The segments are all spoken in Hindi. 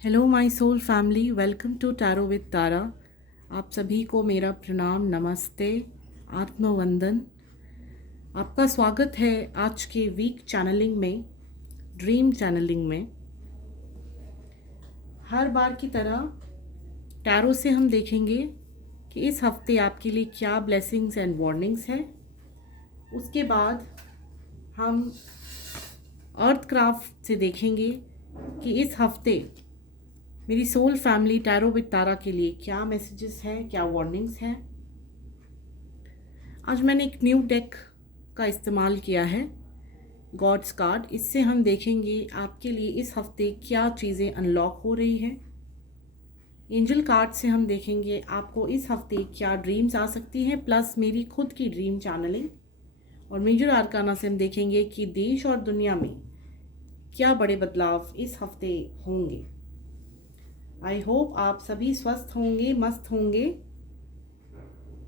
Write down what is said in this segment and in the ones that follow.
Hello my soul family, welcome to tarot with Tara. आप सभी को मेरा प्रणाम, नमस्ते, आत्मवंदन। आपका स्वागत है आज के वीक चैनलिंग में, ड्रीम चैनलिंग में। हर बार की तरह टैरो से हम देखेंगे कि इस हफ्ते आपके लिए क्या ब्लेसिंग्स एंड वार्निंग्स है। उसके बाद हम अर्थ क्राफ्ट से देखेंगे कि इस हफ्ते मेरी soul family tarot with Tara के लिए क्या मैसेजेस हैं, क्या वार्निंग्स हैं। आज मैंने एक न्यू डेक का इस्तेमाल किया है, गॉड्स कार्ड। इससे हम देखेंगे आपके लिए इस हफ्ते क्या चीज़ें अनलॉक हो रही हैं। एंजल कार्ड से हम देखेंगे आपको इस हफ्ते क्या ड्रीम्स आ सकती हैं, प्लस मेरी खुद की ड्रीम चैनलिंग। और मेजर आर्काना से हम देखेंगे कि देश और दुनिया में क्या बड़े बदलाव इस हफ्ते होंगे। आई होप आप सभी स्वस्थ होंगे, मस्त होंगे।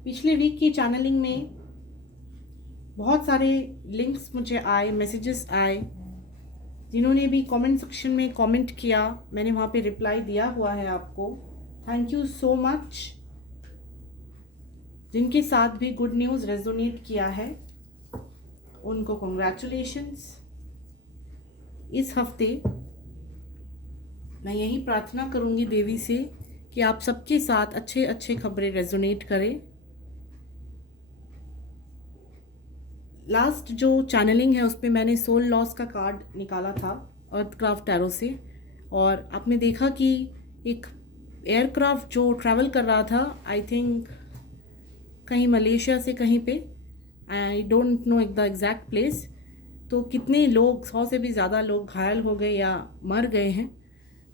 पिछले वीक की चैनलिंग में बहुत सारे लिंक्स मुझे आए, मैसेजेस आए। जिन्होंने भी कमेंट सेक्शन में कमेंट किया, मैंने वहाँ पे रिप्लाई दिया हुआ है आपको। Thank you so much. जिनके साथ भी गुड न्यूज़ रेजोनेट किया है उनको कॉन्ग्रेचुलेशंस। इस हफ्ते मैं यही प्रार्थना करूंगी देवी से कि आप सबके साथ अच्छे अच्छे खबरें रेजोनेट करें। लास्ट जो चैनलिंग है उसमें मैंने सोल लॉस का कार्ड निकाला था अर्थक्राफ्ट टैरो से, और आपने देखा कि एक एयरक्राफ्ट जो ट्रैवल कर रहा था, आई थिंक कहीं मलेशिया से कहीं पे, I don't know the exact place, तो कितने लोग, 100 से भी ज़्यादा लोग घायल हो गए या मर गए हैं।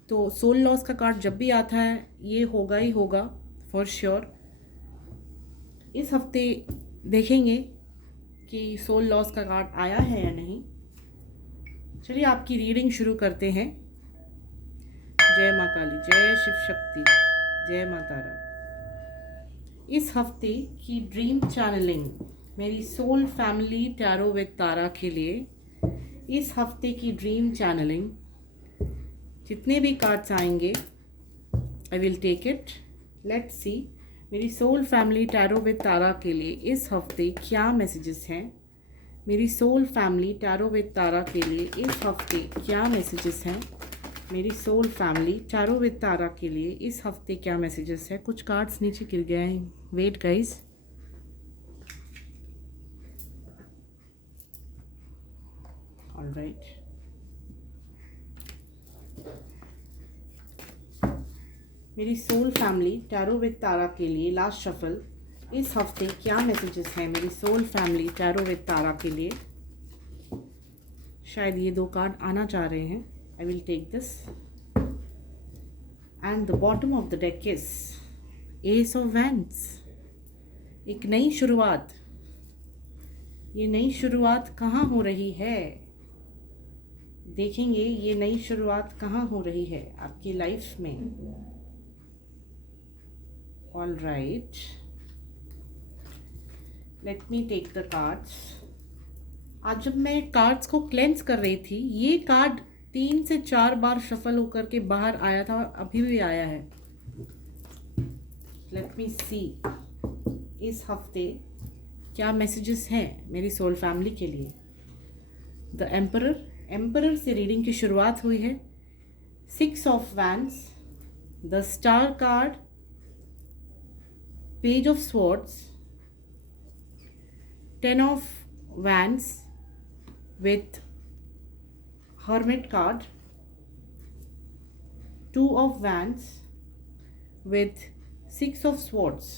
तो सोल लॉस का कार्ड जब भी आता है ये होगा ही होगा फॉर श्योर। इस हफ्ते देखेंगे कि सोल लॉस का कार्ड आया है या नहीं। चलिए आपकी रीडिंग शुरू करते हैं। जय माँ काली, जय शिव शक्ति, जय माँ तारा। इस हफ्ते की ड्रीम चैनलिंग मेरी soul family tarot with Tara के लिए, इस हफ्ते की ड्रीम चैनलिंग जितने भी कार्ड्स आएंगे I will take it. Let's see मेरी soul family tarot with Tara के लिए इस हफ्ते क्या मैसेजेस हैं। मेरी soul family tarot with Tara के लिए इस हफ्ते क्या मैसेजेस हैं। मेरी soul family tarot with Tara के लिए इस हफ्ते क्या मैसेजेस हैं। कुछ कार्ड्स नीचे गिर गए हैं, वेट गाइज। ऑलराइट, मेरी soul family tarot with Tara के लिए लास्ट शफल, इस हफ्ते क्या मैसेजेस हैं मेरी soul family tarot with Tara के लिए। शायद ये 2 कार्ड आना चाह रहे हैं। I will take this and the bottom of the deck is ace of wands. एक नई शुरुआत। ये नई शुरुआत कहाँ हो रही है, देखेंगे ये नई शुरुआत कहाँ हो रही है आपकी लाइफ में। All right, let me take the cards. आज जब मैं कार्ड्स को क्लेंस कर रही थी, ये कार्ड 3 से 4 बार शफल होकर के बाहर आया था और अभी भी आया है। लेट मी सी इस हफ्ते क्या मैसेजेस हैं मेरी सोल फैमिली के लिए। द एम्परर, एम्परर से रीडिंग की शुरुआत हुई है। 6 of wands, the star card, page of swords, 10 of wands with hermit card, 2 of wands with 6 of swords.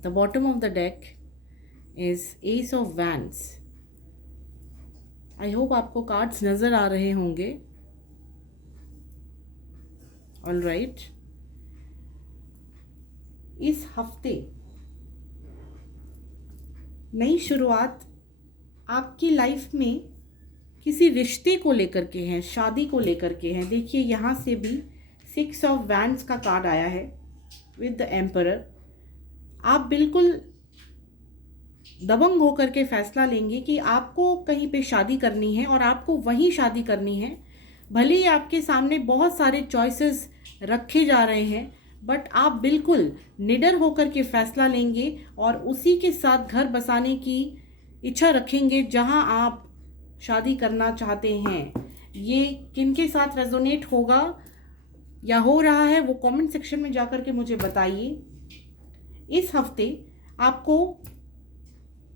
The bottom of the deck is ace of wands. I hope आपको कार्ड्स नज़र आ रहे होंगे। ऑल राइट, इस हफ्ते नई शुरुआत आपकी लाइफ में किसी रिश्ते को लेकर के हैं, शादी को लेकर के हैं। देखिए यहाँ से भी 6 ऑफ वैंड्स का कार्ड आया है विद द एम्परर। आप बिल्कुल दबंग होकर के फैसला लेंगे कि आपको कहीं पे शादी करनी है और आपको वहीं शादी करनी है भले ही आपके सामने बहुत सारे चॉइसेस रखे जा रहे हैं, बट आप बिल्कुल निडर होकर के फैसला लेंगे और उसी के साथ घर बसाने की इच्छा रखेंगे जहां आप शादी करना चाहते हैं। ये किनके साथ रेजोनेट होगा या हो रहा है वो कमेंट सेक्शन में जाकर के मुझे बताइए। इस हफ्ते आपको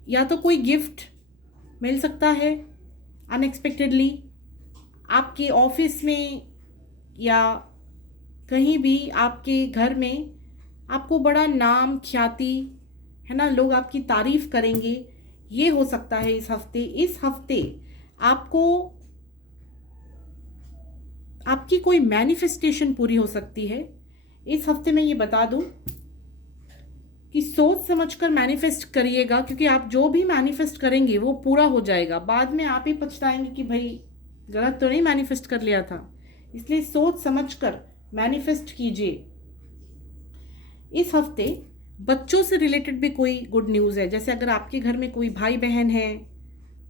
या तो कोई गिफ्ट मिल सकता है अनएक्सपेक्टेडली, आपके ऑफिस में या कहीं भी आपके घर में आपको बड़ा नाम ख्याति है ना, लोग आपकी तारीफ करेंगे, ये हो सकता है इस हफ्ते। इस हफ्ते आपको आपकी कोई मैनिफेस्टेशन पूरी हो सकती है। इस हफ्ते में ये बता दूं कि सोच समझकर मैनिफेस्ट करिएगा, क्योंकि आप जो भी मैनिफेस्ट करेंगे वो पूरा हो जाएगा। बाद में आप ही पछताएंगे कि भाई गलत तो नहीं मैनिफेस्ट कर लिया था। इसलिए सोच समझकर मैनिफेस्ट कीजिए। इस हफ्ते बच्चों से रिलेटेड भी कोई गुड न्यूज़ है, जैसे अगर आपके घर में कोई भाई बहन है,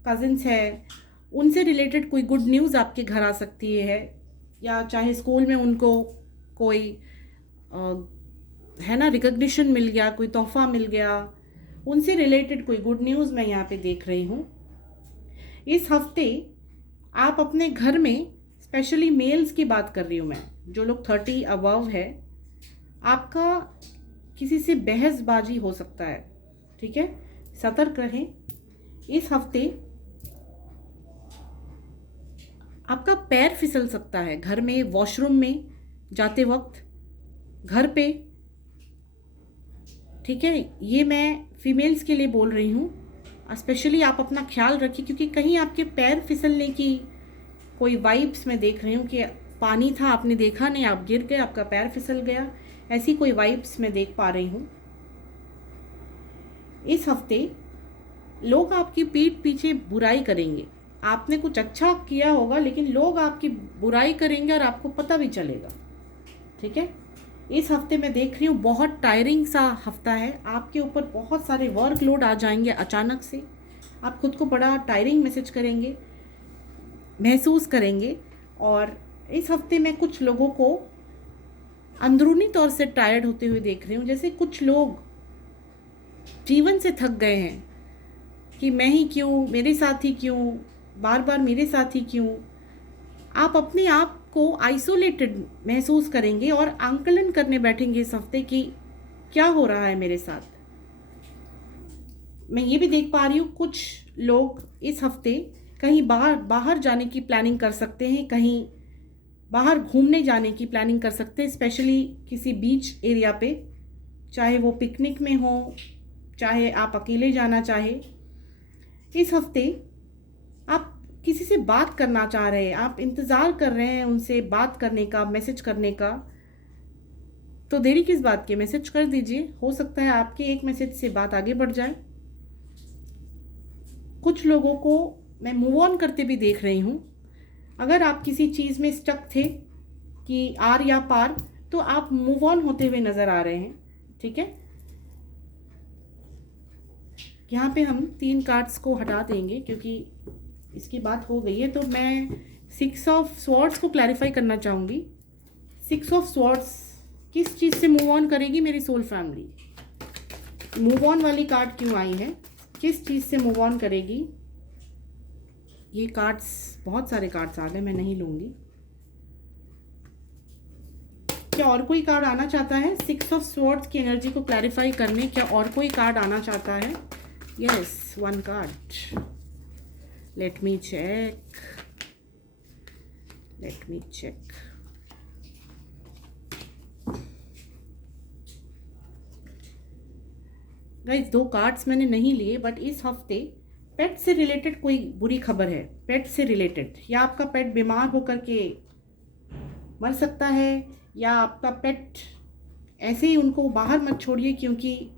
कजिन्स है, उनसे रिलेटेड कोई गुड न्यूज़ आपके घर आ सकती है, या चाहे स्कूल में उनको कोई है ना रिकग्निशन मिल गया, कोई तोहफा मिल गया, उनसे रिलेटेड कोई गुड न्यूज़ मैं यहाँ पे देख रही हूँ। इस हफ्ते आप अपने घर में, स्पेशली मेल्स की बात कर रही हूँ मैं, जो लोग 30 अबव है, आपका किसी से बहसबाजी हो सकता है। ठीक है, सतर्क रहें। इस हफ्ते आपका पैर फिसल सकता है घर में, वॉशरूम में जाते वक्त, घर पे। ठीक है, ये मैं फीमेल्स के लिए बोल रही हूँ। स्पेशली आप अपना ख्याल रखिए, क्योंकि कहीं आपके पैर फिसलने की कोई वाइब्स मैं देख रही हूँ कि पानी था, आपने देखा नहीं, आप गिर गए, आपका पैर फिसल गया, ऐसी कोई वाइब्स मैं देख पा रही हूँ। इस हफ्ते लोग आपकी पीठ पीछे बुराई करेंगे। आपने कुछ अच्छा किया होगा लेकिन लोग आपकी बुराई करेंगे और आपको पता भी चलेगा। ठीक है, इस हफ्ते मैं देख रही हूँ बहुत टायरिंग सा हफ्ता है। आपके ऊपर बहुत सारे वर्कलोड आ जाएंगे अचानक से। आप खुद को बड़ा टायरिंग महसूस करेंगे। और इस हफ्ते मैं कुछ लोगों को अंदरूनी तौर से टायर्ड होते हुए देख रही हूँ। जैसे कुछ लोग जीवन से थक गए हैं कि मैं ही क्यों, मेरे साथ ही क्यों, बार बार मेरे साथ ही क्यों। आप अपने आप को आइसोलेटेड महसूस करेंगे और आंकलन करने बैठेंगे इस हफ्ते कि क्या हो रहा है मेरे साथ। मैं ये भी देख पा रही हूँ कुछ लोग इस हफ्ते कहीं बाहर जाने की प्लानिंग कर सकते हैं, कहीं बाहर घूमने जाने की प्लानिंग कर सकते हैं, स्पेशली किसी बीच एरिया पे, चाहे वो पिकनिक में हो, चाहे आप अकेले जाना चाहे। इस हफ्ते आप किसी से बात करना चाह रहे हैं, आप इंतज़ार कर रहे हैं उनसे बात करने का, मैसेज करने का, तो देरी किस बात की, मैसेज कर दीजिए। हो सकता है आपके एक मैसेज से बात आगे बढ़ जाए। कुछ लोगों को मैं मूव ऑन करते भी देख रही हूँ। अगर आप किसी चीज़ में स्टक थे कि आर या पार, तो आप मूव ऑन होते हुए नज़र आ रहे हैं। ठीक है, यहाँ पे हम 3 कार्ड्स को हटा देंगे क्योंकि इसकी बात हो गई है। तो मैं 6 ऑफ स्वॉर्ड्स को क्लैरिफाई करना चाहूँगी। 6 ऑफ स्वॉर्ड्स किस चीज़ से मूव ऑन करेगी मेरी सोल फैमिली? मूव ऑन वाली कार्ड क्यों आई है, किस चीज़ से मूव ऑन करेगी? ये कार्ड्स, बहुत सारे कार्ड्स आ गए, मैं नहीं लूँगी। क्या और कोई कार्ड आना चाहता है 6 ऑफ स्वॉर्ड्स की एनर्जी को क्लैरिफाई करने? क्या और कोई कार्ड आना चाहता है? Yes, 1 card. Let me check. Guys, 2 cards मैंने नहीं लिए, बट इस हफ्ते पेट से रिलेटेड कोई बुरी खबर है। पेट से रिलेटेड, या आपका पेट बीमार होकर के मर सकता है, या आपका पेट ऐसे ही, उनको बाहर मत छोड़िए, क्योंकि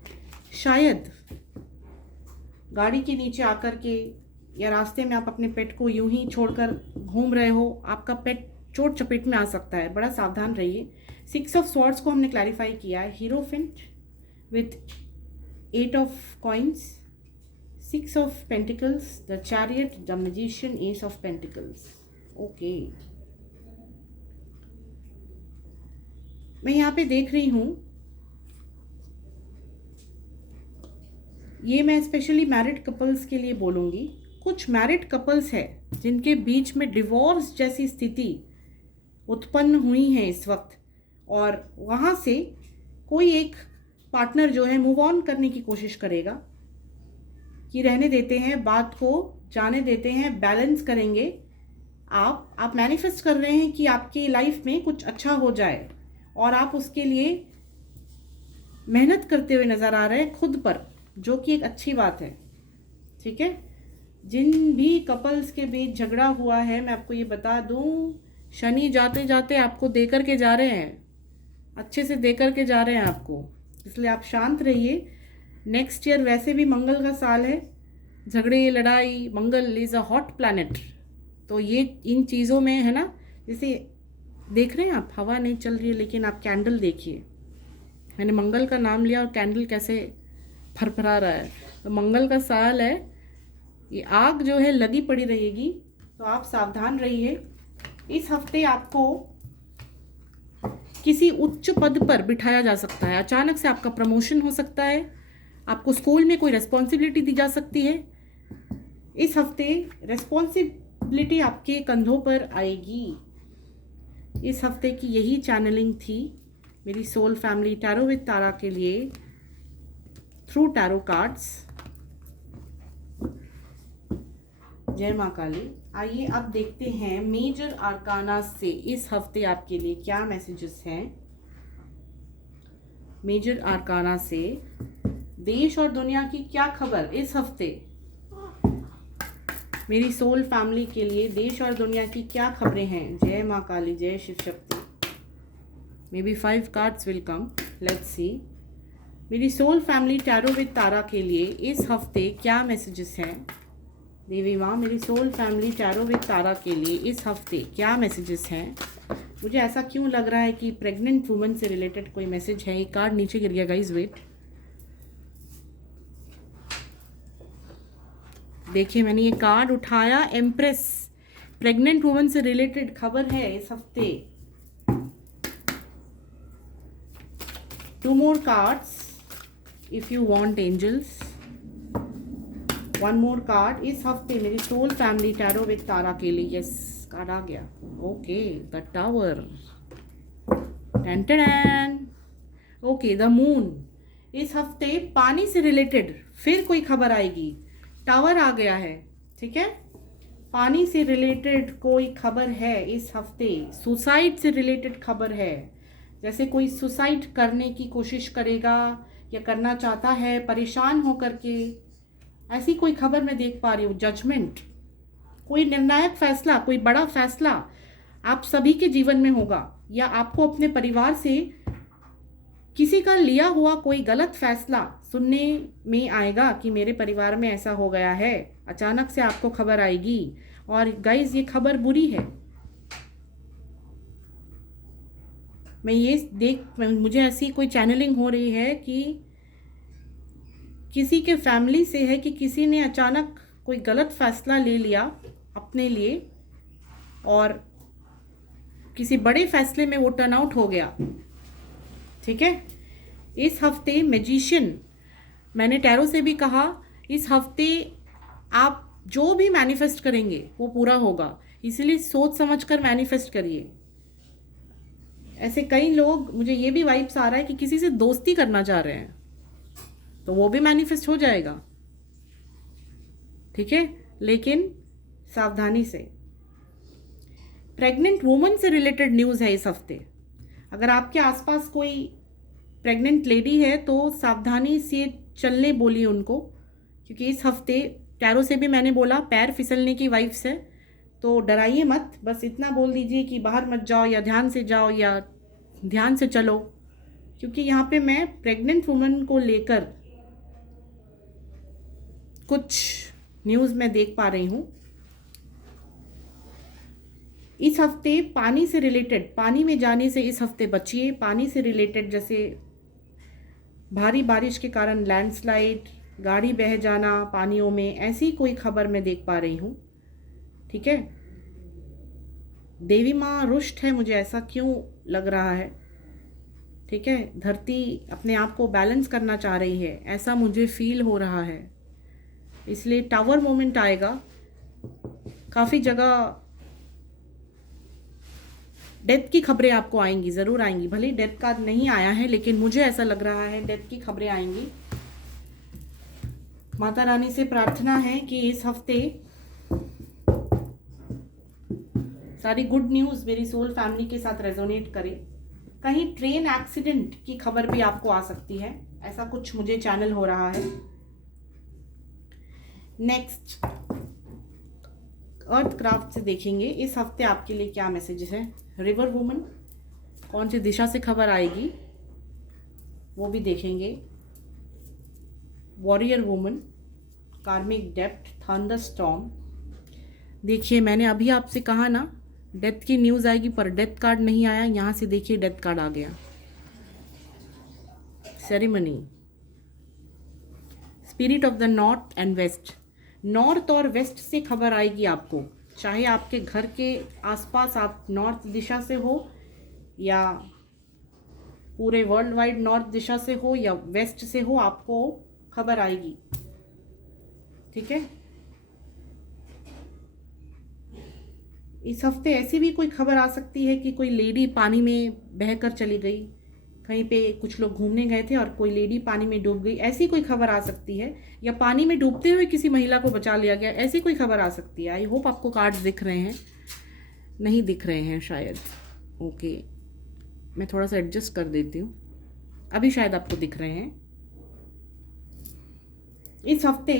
शायद गाड़ी के नीचे आकर के या रास्ते में आप अपने पेट को यूं ही छोड़कर घूम रहे हो, आपका पेट चोट चपेट में आ सकता है, बड़ा सावधान रहिए। 6 ऑफ स्वॉर्ड्स को हमने क्लैरिफाई किया है, hierophant with 8 of coins, 6 of pentacles, the chariot, the magician, ace of pentacles. Okay, मैं यहाँ पे देख रही हूँ, ये मैं स्पेशली मैरिड कपल्स के लिए बोलूँगी। कुछ मैरिड कपल्स है जिनके बीच में डिवोर्स जैसी स्थिति उत्पन्न हुई है इस वक्त, और वहाँ से कोई एक पार्टनर जो है मूव ऑन करने की कोशिश करेगा कि रहने देते हैं, बात को जाने देते हैं, बैलेंस करेंगे। आप मैनिफेस्ट कर रहे हैं कि आपकी लाइफ में कुछ अच्छा हो जाए, और आप उसके लिए मेहनत करते हुए नज़र आ रहे हैं खुद पर, जो कि एक अच्छी बात है। ठीक है, जिन भी कपल्स के बीच झगड़ा हुआ है, मैं आपको ये बता दूं, शनि जाते जाते आपको दे कर के जा रहे हैं, अच्छे से दे कर के जा रहे हैं आपको, इसलिए आप शांत रहिए। नेक्स्ट ईयर वैसे भी मंगल का साल है, झगड़े लड़ाई, मंगल इज़ अ हॉट प्लैनेट, तो ये इन चीज़ों में है ना, जैसे देख रहे हैं आप, हवा नहीं चल रही है लेकिन आप कैंडल देखिए, मैंने मंगल का नाम लिया और कैंडल कैसे फरफरा रहा है। तो मंगल का साल है, ये आग जो है लगी पड़ी रहेगी, तो आप सावधान रहिए। इस हफ्ते आपको किसी उच्च पद पर बिठाया जा सकता है, अचानक से आपका प्रमोशन हो सकता है, आपको स्कूल में कोई रिस्पॉन्सिबिलिटी दी जा सकती है। इस हफ्ते रिस्पॉन्सिबिलिटी आपके कंधों पर आएगी। इस हफ्ते की यही चैनलिंग थी मेरी soul family tarot with Tara के लिए थ्रू टैरो कार्ड्स। जय माँ काली। आइए अब देखते हैं मेजर आर्काना से इस हफ्ते आपके लिए क्या मैसेजेस हैं। मेजर आर्काना से देश और दुनिया की क्या खबर इस हफ्ते, मेरी सोल फैमिली के लिए देश और दुनिया की क्या खबरें हैं। जय माँ काली, जय Shiv Shakti. May be 5 cards will come, let's see. मेरी soul family tarot with Tara के लिए इस हफ्ते क्या मैसेजेस हैं। देवी माँ, मेरी soul family tarot with Tara के लिए इस हफ्ते क्या मैसेजेस हैं। मुझे ऐसा क्यों लग रहा है कि प्रेग्नेंट वुमन से रिलेटेड कोई मैसेज है। ये कार्ड नीचे गिर गया गाइज, वेट। देखिए मैंने ये कार्ड उठाया, एम्प्रेस, प्रेग्नेंट वुमन से रिलेटेड खबर है इस हफ्ते। 2 more cards if you want angels. 1 more card इस हफ्ते मेरी soul family tarot with Tara के लिए। यस, कार्ड आ गया। Okay, the tower, ten. Okay, the moon. इस हफ्ते पानी से रिलेटेड फिर कोई खबर आएगी। टावर आ गया है, ठीक है, पानी से रिलेटेड कोई खबर है इस हफ्ते। सुसाइड से रिलेटेड खबर है, जैसे कोई सुसाइड करने की कोशिश करेगा या करना चाहता है परेशान होकर के, ऐसी कोई खबर मैं देख पा रही हूँ। जजमेंट, कोई निर्णायक फैसला, कोई बड़ा फैसला आप सभी के जीवन में होगा, या आपको अपने परिवार से किसी का लिया हुआ कोई गलत फैसला सुनने में आएगा कि मेरे परिवार में ऐसा हो गया है। अचानक से आपको खबर आएगी, और गाइज ये खबर बुरी है। मैं ये मुझे ऐसी कोई चैनलिंग हो रही है कि किसी के फैमिली से है कि किसी ने अचानक कोई गलत फैसला ले लिया अपने लिए, और किसी बड़े फैसले में वो टर्न आउट हो गया। ठीक है, इस हफ्ते मैजिशियन, मैंने टैरो से भी कहा, इस हफ्ते आप जो भी मैनिफेस्ट करेंगे वो पूरा होगा, इसलिए सोच समझ कर मैनिफेस्ट करिए। ऐसे कई लोग, मुझे ये भी वाइब्स आ रहा है कि किसी से दोस्ती करना चाह रहे हैं, तो वो भी मैनिफेस्ट हो जाएगा। ठीक है, लेकिन सावधानी से। प्रेग्नेंट वुमन से रिलेटेड न्यूज़ है इस हफ्ते। अगर आपके आसपास कोई प्रेग्नेंट लेडी है तो सावधानी से चलने बोलिए उनको, क्योंकि इस हफ्ते टैरो से भी मैंने बोला पैर फिसलने की वाइब्स है, तो डराइए मत। बस इतना बोल दीजिए कि बाहर मत जाओ, या ध्यान से जाओ, या ध्यान से चलो, क्योंकि यहाँ पे मैं प्रेग्नेंट वुमन को लेकर कुछ न्यूज़ मैं देख पा रही हूँ। इस हफ्ते पानी से रिलेटेड, पानी में जाने से इस हफ्ते बचिए। पानी से रिलेटेड जैसे भारी बारिश के कारण लैंडस्लाइड, गाड़ी बह जाना पानियों में, ऐसी कोई खबर मैं देख पा रही हूँ। ठीक है, देवी माँ रुष्ट है, मुझे ऐसा क्यों लग रहा है। ठीक है, धरती अपने आप को बैलेंस करना चाह रही है, ऐसा मुझे फील हो रहा है। इसलिए टावर मोमेंट आएगा। काफ़ी जगह डेथ की खबरें आपको आएंगी, ज़रूर आएंगी। भले डेथ कार्ड नहीं आया है, लेकिन मुझे ऐसा लग रहा है डेथ की खबरें आएंगी। माता रानी से प्रार्थना है कि इस हफ्ते सारी गुड न्यूज़ मेरी सोल फैमिली के साथ रेजोनेट करे। कहीं ट्रेन एक्सीडेंट की खबर भी आपको आ सकती है, ऐसा कुछ मुझे चैनल हो रहा है। नेक्स्ट अर्थ क्राफ्ट से देखेंगे इस हफ्ते आपके लिए क्या मैसेजेस है। रिवर वुमन, कौन सी दिशा से खबर आएगी वो भी देखेंगे। वॉरियर वुमन, कार्मिक डेप्थ, थंडर स्टॉर्म। देखिए, मैंने अभी आपसे कहा ना डेथ की न्यूज़ आएगी, पर डेथ कार्ड नहीं आया। यहाँ से देखिए डेथ कार्ड आ गया। Ceremony, spirit of the north and west. North और वेस्ट से खबर आएगी आपको, चाहे आपके घर के आसपास आप नॉर्थ दिशा से हो या पूरे वर्ल्ड वाइड नॉर्थ दिशा से हो या वेस्ट से हो, आपको खबर आएगी। ठीक है, इस हफ्ते ऐसी भी कोई खबर आ सकती है कि कोई लेडी पानी में बहकर चली गई। कहीं पे कुछ लोग घूमने गए थे और कोई लेडी पानी में डूब गई, ऐसी कोई खबर आ सकती है। या पानी में डूबते हुए किसी महिला को बचा लिया गया, ऐसी कोई खबर आ सकती है। आई होप आपको कार्ड्स दिख रहे हैं, नहीं दिख रहे हैं शायद। ओके, मैं थोड़ा सा एडजस्ट कर देती हूँ, अभी शायद आपको दिख रहे हैं। इस हफ्ते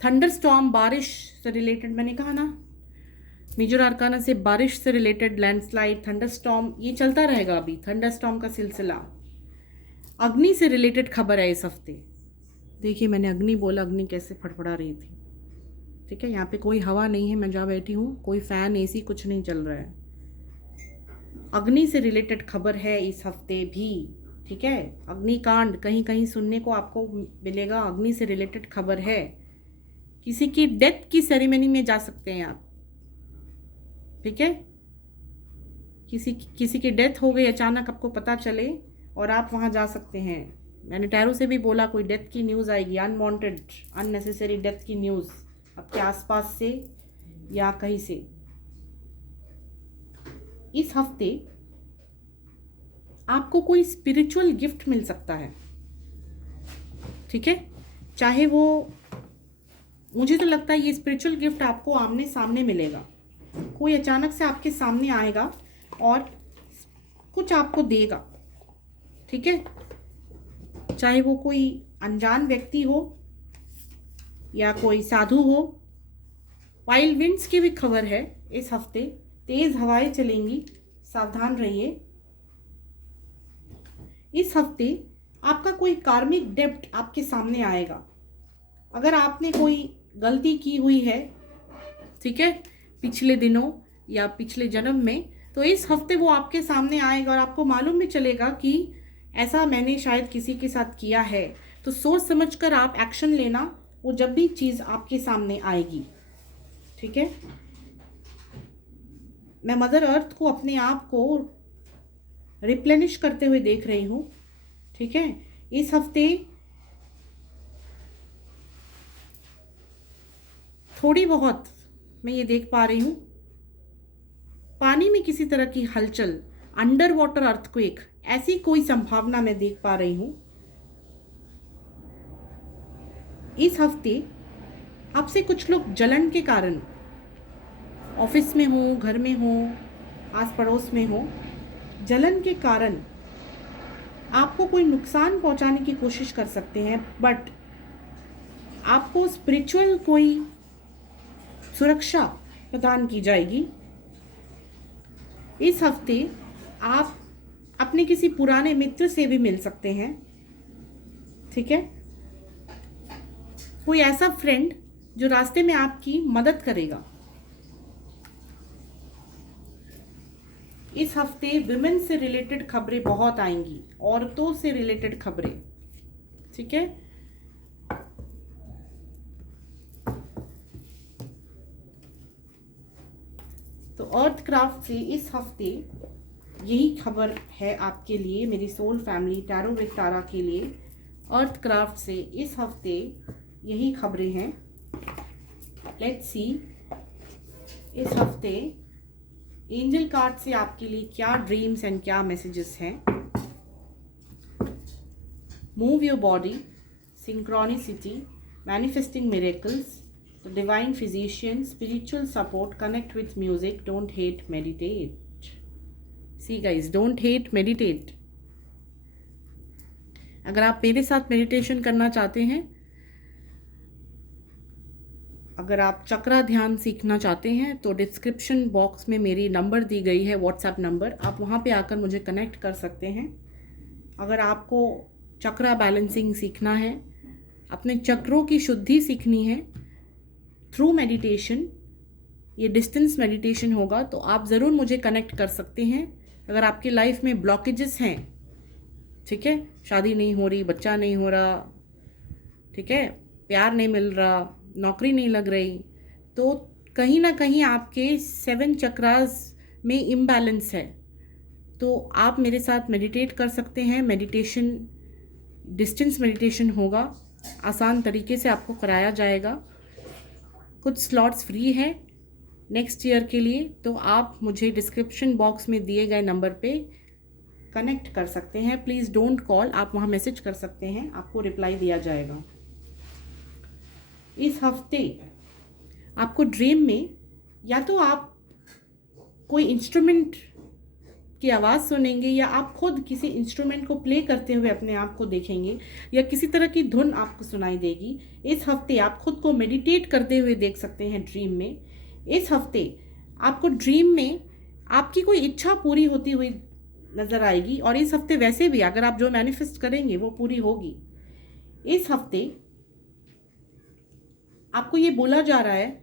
थंडर स्टॉर्म, बारिश से रिलेटेड, मैंने कहा ना मेजर आर्काना से बारिश से रिलेटेड, लैंडस्लाइड, थंडर स्टॉर्म, ये चलता रहेगा अभी थंडर स्टॉर्म का सिलसिला। अग्नि से रिलेटेड खबर है इस हफ्ते। देखिए, मैंने अग्नि बोला, अग्नि कैसे फड़फड़ा रही थी। ठीक है, यहाँ पे कोई हवा नहीं है, मैं जहाँ बैठी हूँ कोई फैन एसी कुछ नहीं चल रहा है। अग्नि से रिलेटेड खबर है इस हफ्ते भी। ठीक है, अग्निकांड कहीं कहीं सुनने को आपको मिलेगा। अग्नि से रिलेटेड खबर है। किसी की डेथ की सेरेमनी में जा सकते हैं आप। ठीक है, किसी की डेथ हो गई, अचानक आपको पता चले और आप वहाँ जा सकते हैं। मैंने टैरो से भी बोला कोई डेथ की न्यूज़ आएगी, अनवांटेड अननेसेसरी डेथ की न्यूज़ आपके आसपास से या कहीं से। इस हफ्ते आपको कोई स्पिरिचुअल गिफ्ट मिल सकता है। ठीक है, चाहे वो, मुझे तो लगता है ये स्पिरिचुअल गिफ्ट आपको आमने सामने मिलेगा। कोई अचानक से आपके सामने आएगा और कुछ आपको देगा। ठीक है, चाहे वो कोई अनजान व्यक्ति हो या कोई साधु हो। वाइल्ड विंड्स की भी खबर है इस हफ्ते, तेज हवाएं चलेंगी, सावधान रहिए। इस हफ्ते आपका कोई कार्मिक डेब्ट आपके सामने आएगा। अगर आपने कोई गलती की हुई है, ठीक है, पिछले दिनों या पिछले जन्म में, तो इस हफ्ते वो आपके सामने आएगा और आपको मालूम भी चलेगा कि ऐसा मैंने शायद किसी के साथ किया है। तो सोच समझकर आप एक्शन लेना, वो जब भी चीज़ आपके सामने आएगी। ठीक है, मैं मदर अर्थ को अपने आप को रिप्लेनिश करते हुए देख रही हूँ। ठीक है, इस हफ्ते थोड़ी बहुत मैं ये देख पा रही हूँ, पानी में किसी तरह की हलचल, अंडर वाटर अर्थक्वेक, ऐसी कोई संभावना मैं देख पा रही हूँ। इस हफ्ते आपसे कुछ लोग जलन के कारण, ऑफिस में हो, घर में हो, आस पड़ोस में हो, जलन के कारण आपको कोई नुकसान पहुंचाने की कोशिश कर सकते हैं, बट आपको स्पिरिचुअल कोई सुरक्षा प्रदान की जाएगी। इस हफ्ते आप अपने किसी पुराने मित्र से भी मिल सकते हैं। ठीक है, कोई ऐसा फ्रेंड जो रास्ते में आपकी मदद करेगा। इस हफ्ते विमेन से रिलेटेड खबरें बहुत आएंगी, औरतों से रिलेटेड खबरें। ठीक है, तो अर्थ क्राफ्ट से इस हफ्ते यही खबर है आपके लिए, मेरी soul family tarot with Tara के लिए अर्थ क्राफ्ट से इस हफ्ते यही खबरें हैं। लेट्स सी इस हफ्ते एंजल कार्ड से आपके लिए क्या ड्रीम्स एंड क्या मैसेजेस हैं। Move your body, synchronicity, manifesting miracles, the divine physician, spiritual support, connect with music, don't hate, meditate. See guys, don't hate, meditate. अगर आप मेरे साथ मेडिटेशन करना चाहते हैं, अगर आप चक्रा ध्यान सीखना चाहते हैं, तो डिस्क्रिप्शन बॉक्स में मेरी नंबर दी गई है, व्हाट्सएप नंबर, आप वहाँ पे आकर मुझे कनेक्ट कर सकते हैं। अगर आपको चक्रा बैलेंसिंग सीखना है, अपने चक्रों की शुद्धि सीखनी है थ्रू मेडिटेशन, ये डिस्टेंस मेडिटेशन होगा, तो आप ज़रूर मुझे कनेक्ट कर सकते हैं। अगर आपकी लाइफ में ब्लॉकेजेस हैं, ठीक है, शादी नहीं हो रही, बच्चा नहीं हो रहा, ठीक है, प्यार नहीं मिल रहा, नौकरी नहीं लग रही, तो कहीं ना कहीं आपके 7 चक्रास में इम्बैलेंस है, तो आप मेरे साथ मेडिटेट कर सकते हैं। मेडिटेशन डिस्टेंस मेडिटेशन होगा, आसान तरीके से आपको कराया जाएगा। कुछ स्लॉट्स फ्री है नेक्स्ट ईयर के लिए, तो आप मुझे डिस्क्रिप्शन बॉक्स में दिए गए नंबर पे कनेक्ट कर सकते हैं। प्लीज़ डोंट कॉल, आप वहाँ मैसेज कर सकते हैं, आपको रिप्लाई दिया जाएगा। इस हफ्ते आपको ड्रीम में या तो आप कोई इंस्ट्रूमेंट की आवाज़ सुनेंगे, या आप खुद किसी इंस्ट्रूमेंट को प्ले करते हुए अपने आप को देखेंगे, या किसी तरह की धुन आपको सुनाई देगी। इस हफ्ते आप खुद को मेडिटेट करते हुए देख सकते हैं ड्रीम में। इस हफ्ते आपको ड्रीम में आपकी कोई इच्छा पूरी होती हुई नज़र आएगी, और इस हफ्ते वैसे भी अगर आप जो मैनिफेस्ट करेंगे वो पूरी होगी। इस हफ्ते आपको ये बोला जा रहा है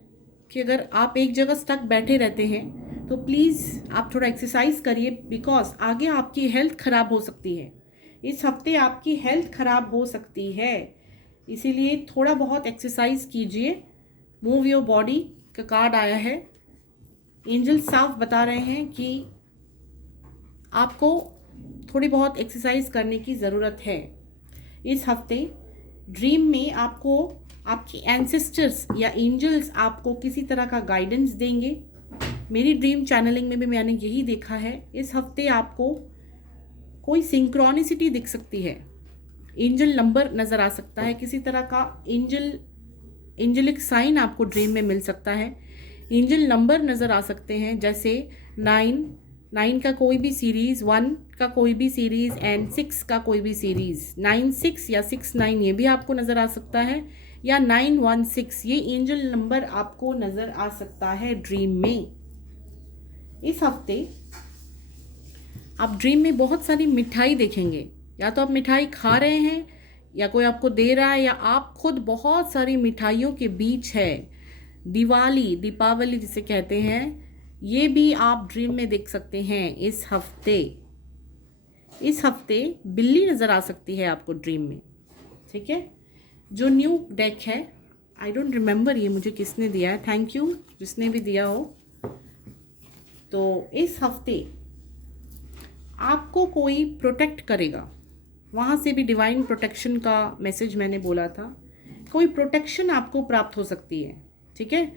कि अगर आप एक जगह स्टक बैठे रहते हैं तो प्लीज़ आप थोड़ा एक्सरसाइज करिए, बिकॉज आगे आपकी हेल्थ ख़राब हो सकती है। इस हफ्ते आपकी हेल्थ ख़राब हो सकती है, इसीलिए थोड़ा बहुत एक्सरसाइज कीजिए। मूव योर बॉडी का कार्ड आया है। एंजल साफ बता रहे हैं कि आपको थोड़ी बहुत एक्सरसाइज करने की ज़रूरत है। इस हफ्ते ड्रीम में आपको आपकी एंसेस्टर्स या एंजल्स आपको किसी तरह का गाइडेंस देंगे। मेरी ड्रीम चैनलिंग में भी मैंने यही देखा है। इस हफ्ते आपको कोई सिंक्रोनिसिटी दिख सकती है, एंजल नंबर नज़र आ सकता है, किसी तरह का एंजलिक साइन आपको ड्रीम में मिल सकता है। एंजल नंबर नज़र आ सकते हैं, जैसे 9 का कोई भी सीरीज़, 1 का कोई भी सीरीज़ एंड 6 का कोई भी सीरीज़। 9-6 या 6-9 ये भी आपको नज़र आ सकता है, या 9-1-6 ये एंजल नंबर आपको नज़र आ सकता है ड्रीम में। इस हफ्ते आप ड्रीम में बहुत सारी मिठाई देखेंगे, या तो आप मिठाई खा रहे हैं या कोई आपको दे रहा है, या आप खुद बहुत सारी मिठाइयों के बीच है। दीपावली जिसे कहते हैं, ये भी आप ड्रीम में देख सकते हैं। इस हफ्ते बिल्ली नज़र आ सकती है आपको ड्रीम में, ठीक है। जो न्यू डेक है, आई डोंट रिमेंबर ये मुझे किसने दिया है, थैंक यू जिसने भी दिया हो। तो इस हफ्ते आपको कोई प्रोटेक्ट करेगा, वहाँ से भी डिवाइन प्रोटेक्शन का मैसेज मैंने बोला था। कोई प्रोटेक्शन आपको प्राप्त हो सकती है, ठीक है।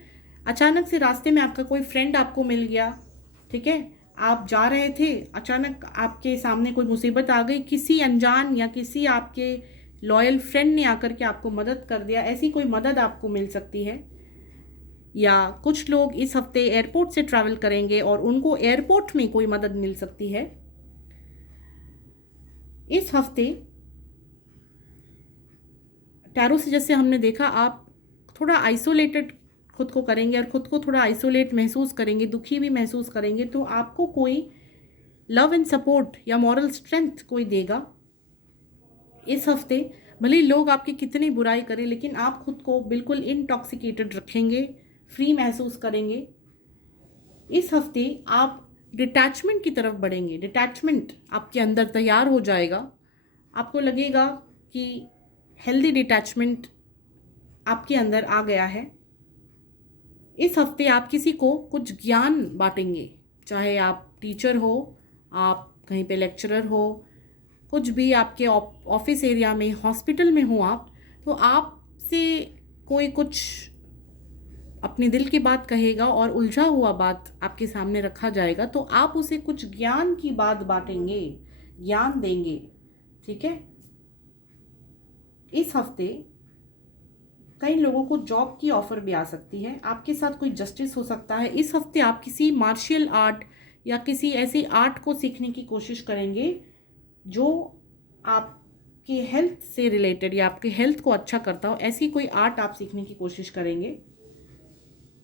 अचानक से रास्ते में आपका कोई फ्रेंड आपको मिल गया, ठीक है, आप जा रहे थे, अचानक आपके सामने कोई मुसीबत आ गई, किसी अनजान या किसी आपके लॉयल फ्रेंड ने आकर के आपको मदद कर दिया, ऐसी कोई मदद आपको मिल सकती है। या कुछ लोग इस हफ्ते एयरपोर्ट से ट्रैवल करेंगे और उनको एयरपोर्ट में कोई मदद मिल सकती है। इस हफ्ते टैरो से जैसे हमने देखा, आप थोड़ा आइसोलेटेड खुद को करेंगे और खुद को थोड़ा आइसोलेट महसूस करेंगे, दुखी भी महसूस करेंगे, तो आपको कोई लव एंड सपोर्ट या मॉरल स्ट्रेंथ कोई देगा। इस हफ्ते भले लोग आपकी कितनी बुराई करें, लेकिन आप खुद को बिल्कुल इनटॉक्सिकेटेड रखेंगे, फ्री महसूस करेंगे। इस हफ्ते आप डिटैचमेंट की तरफ बढ़ेंगे, डिटैचमेंट आपके अंदर तैयार हो जाएगा, आपको लगेगा कि हेल्दी डिटैचमेंट आपके अंदर आ गया है। इस हफ्ते आप किसी को कुछ ज्ञान बांटेंगे, चाहे आप टीचर हो आप कहीं पे लेक्चरर हो, कुछ भी आपके ऑफिस एरिया में, हॉस्पिटल में हो आप, तो आपसे कोई कुछ अपने दिल की बात कहेगा और उलझा हुआ बात आपके सामने रखा जाएगा, तो आप उसे कुछ ज्ञान की बात बांटेंगे, ज्ञान देंगे। ठीक है। इस हफ्ते कई लोगों को जॉब की ऑफर भी आ सकती है, आपके साथ कोई जस्टिस हो सकता है। इस हफ्ते आप किसी मार्शल आर्ट या किसी ऐसी आर्ट को सीखने की कोशिश करेंगे जो आपके हेल्थ से रिलेटेड या आपके हेल्थ को अच्छा करता हो, ऐसी कोई आर्ट आप सीखने की कोशिश करेंगे।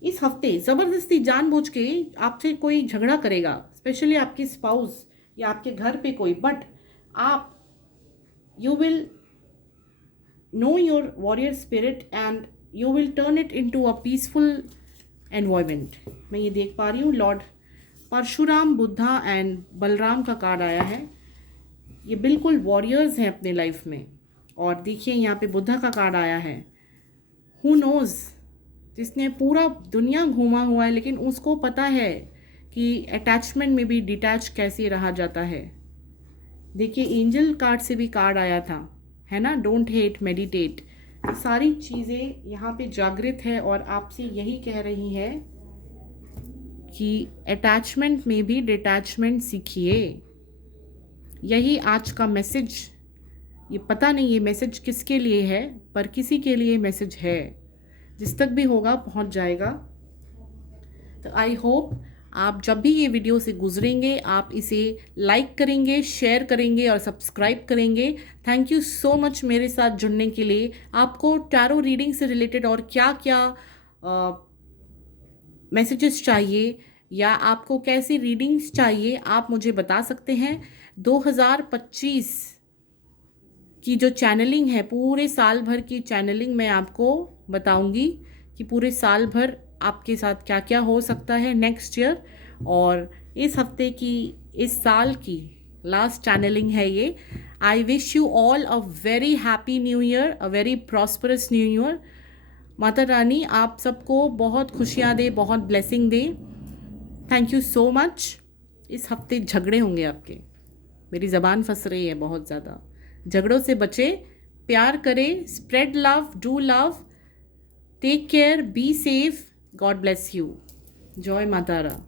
इस हफ्ते ज़बरदस्ती जानबूझ के आपसे कोई झगड़ा करेगा, स्पेशली आपकी स्पाउस या आपके घर पे कोई, बट आप you will know your warrior spirit and you will turn it into a peaceful environment। मैं ये देख पा रही हूँ लॉर्ड परशुराम, बुद्धा एंड बलराम का कार्ड आया है। ये बिल्कुल वॉरियर्स हैं अपने लाइफ में। और देखिए यहाँ पे बुद्धा का कार्ड आया है। हु नोज़, जिसने पूरा दुनिया घूमा हुआ है लेकिन उसको पता है कि अटैचमेंट में भी डिटैच कैसे रहा जाता है। देखिए एंजल कार्ड से भी कार्ड आया था, है ना, डोंट हेट मेडिटेट। सारी चीज़ें यहाँ पे जागृत है और आपसे यही कह रही है कि अटैचमेंट में भी डिटैचमेंट सीखिए। यही आज का मैसेज। ये पता नहीं ये मैसेज किसके लिए है, पर किसी के लिए मैसेज है, जिस तक भी होगा पहुँच जाएगा। तो आई होप आप जब भी ये वीडियो से गुजरेंगे आप इसे लाइक करेंगे, शेयर करेंगे और सब्सक्राइब करेंगे। थैंक यू सो मच मेरे साथ जुड़ने के लिए। आपको टैरो रीडिंग से रिलेटेड और क्या क्या मैसेजेस चाहिए या आपको कैसी रीडिंग्स चाहिए आप मुझे बता सकते हैं। 2025 की जो चैनलिंग है, पूरे साल भर की चैनलिंग मैं आपको बताऊंगी कि पूरे साल भर आपके साथ क्या क्या हो सकता है नेक्स्ट ईयर। और इस हफ्ते की, इस साल की लास्ट चैनलिंग है ये। I wish you all a very happy new year, a very prosperous new year. Mata Rani आप सबको बहुत खुशियाँ दे, बहुत blessing they. Thank you so much. इस हफ्ते झगड़े होंगे आपके, मेरी ज़बान फंस रही है बहुत ज़्यादा। झगड़ों से बचे, प्यार करें, spread love, do love, take care, be safe, God bless you. जय माता रा।